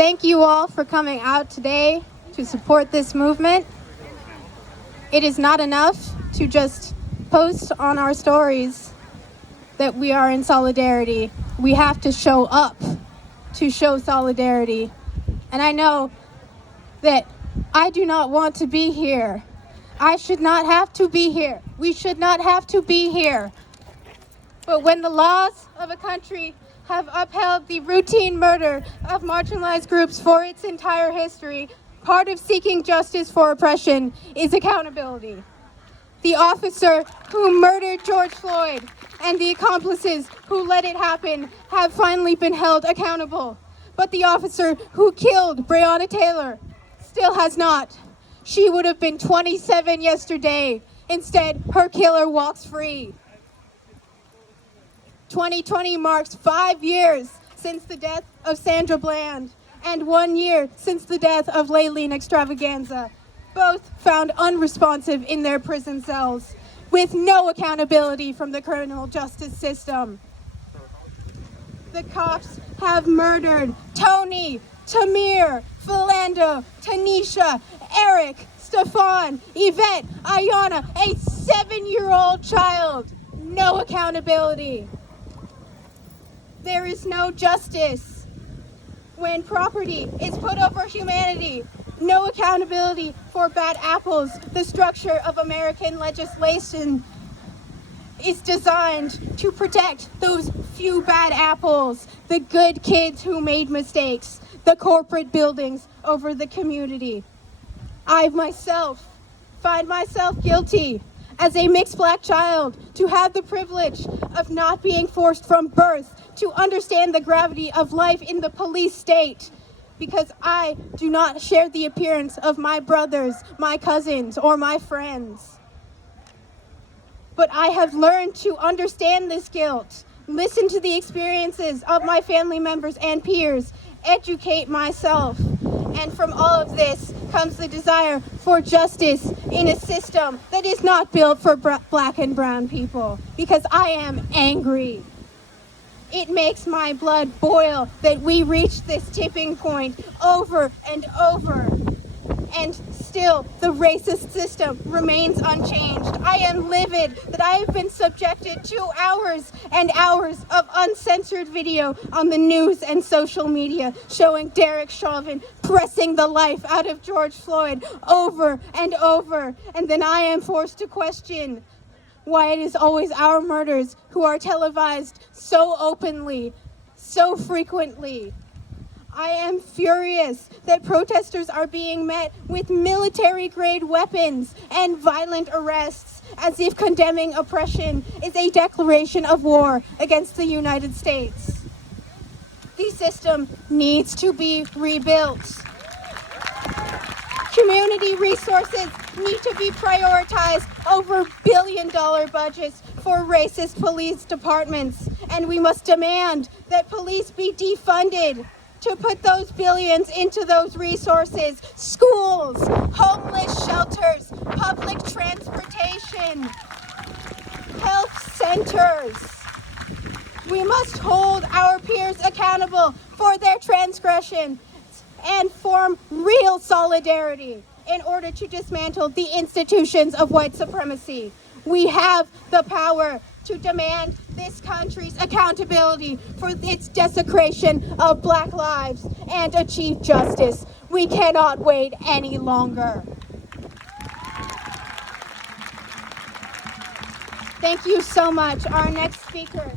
Thank you all for coming out today to support this movement. It is not enough to just post on our stories that we are in solidarity. We have to show up to show solidarity. And I know that I do not want to be here. I should not have to be here. We should not have to be here. But when the laws of a country have upheld the routine murder of marginalized groups for its entire history, part of seeking justice for oppression is accountability. The officer who murdered George Floyd and the accomplices who let it happen have finally been held accountable. But the officer who killed Breonna Taylor still has not. She would have been 27 yesterday. Instead, her killer walks free. 2020 marks 5 years since the death of Sandra Bland and 1 year since the death of Layleen Extravaganza, both found unresponsive in their prison cells with no accountability from the criminal justice system. The cops have murdered Tony, Tamir, Philando, Tanisha, Eric, Stefan, Yvette, Ayana, a 7-year-old child. No accountability. There is no justice when property is put over humanity. No accountability for bad apples. The structure of American legislation is designed to protect those few bad apples, the good kids who made mistakes, the corporate buildings over the community. I myself find myself guilty as a mixed Black child to have the privilege of not being forced from birth to understand the gravity of life in the police state, because I do not share the appearance of my brothers, my cousins, or my friends. But I have learned to understand this guilt, listen to the experiences of my family members and peers, educate myself. And from all of this comes the desire for justice in a system that is not built for Black and brown people, because I am angry. It makes my blood boil that we reach this tipping point over and over, and still the racist system remains unchanged. I am livid that I have been subjected to hours and hours of uncensored video on the news and social media showing Derek Chauvin pressing the life out of George Floyd over and over, and then I am forced to question why it is always our murders who are televised so openly, so frequently. I am furious that protesters are being met with military-grade weapons and violent arrests, as if condemning oppression is a declaration of war against the United States. The system needs to be rebuilt. Community resources need to be prioritized over billion-dollar budgets for racist police departments, and we must demand that police be defunded to put those billions into those resources: schools, homeless shelters, public transportation, health centers. We must hold our peers accountable for their transgression and form real solidarity in order to dismantle the institutions of white supremacy. We have the power to demand this country's accountability for its desecration of Black lives and achieve justice. We cannot wait any longer. Thank you so much. Our next speaker